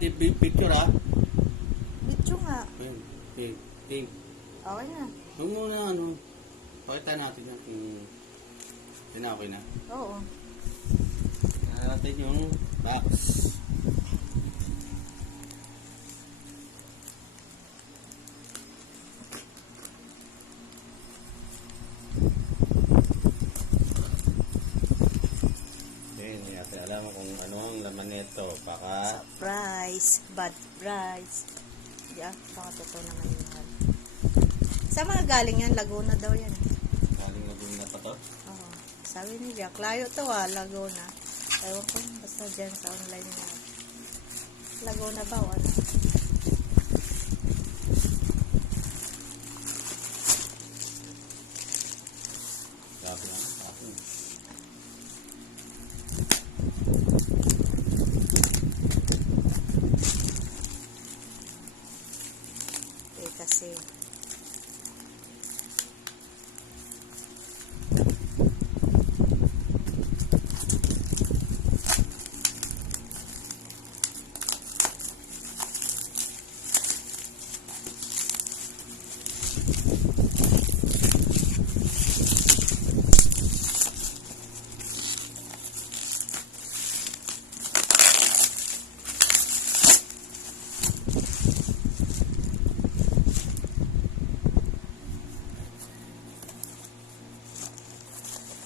Di picture ha? Video nga. Ayun. Ting. Okay na. Huwag muna ano. Pakita natin yan kung okay na. Oo. Natin yung box. Hindi natin alam kung ano ang laman nito. Baka Surprise. Bad price. Yeah, baka totoo naman yun. Sa mga galing yan, Laguna daw yan. galing na din na pa to. Oo. Sabi ni Jack, layo to Laguna. Ewan ko, basta dyan sa online na. Laguna ba o ano? Grabe lang. Akin. Kasi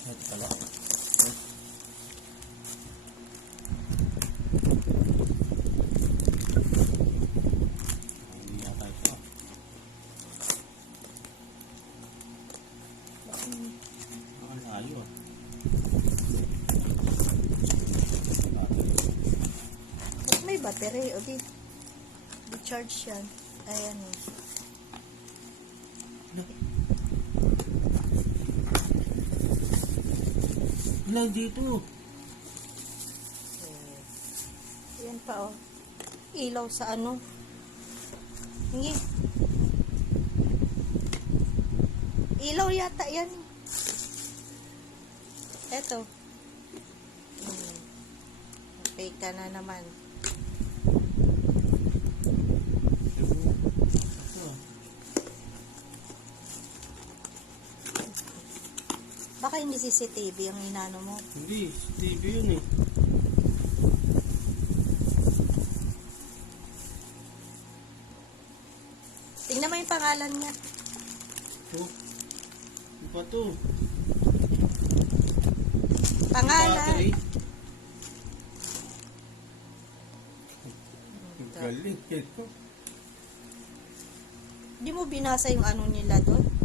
Ito pala. Hindi yata ito. Ang layo ah. ba't may battery? O di charge yan. Ayan eh. Wala dito. Yan pa oh. Ilaw sa ano. Hindi. Ilaw yata yan. Eto. Fake ka na naman. Baka hindi CCTV ang inano mo. Hindi, TV yun eh. Tingnan mo yung pangalan niya. Oh, ano pa to? Pangalan. Battery. Galing. Hindi mo binasa yung ano nila doon?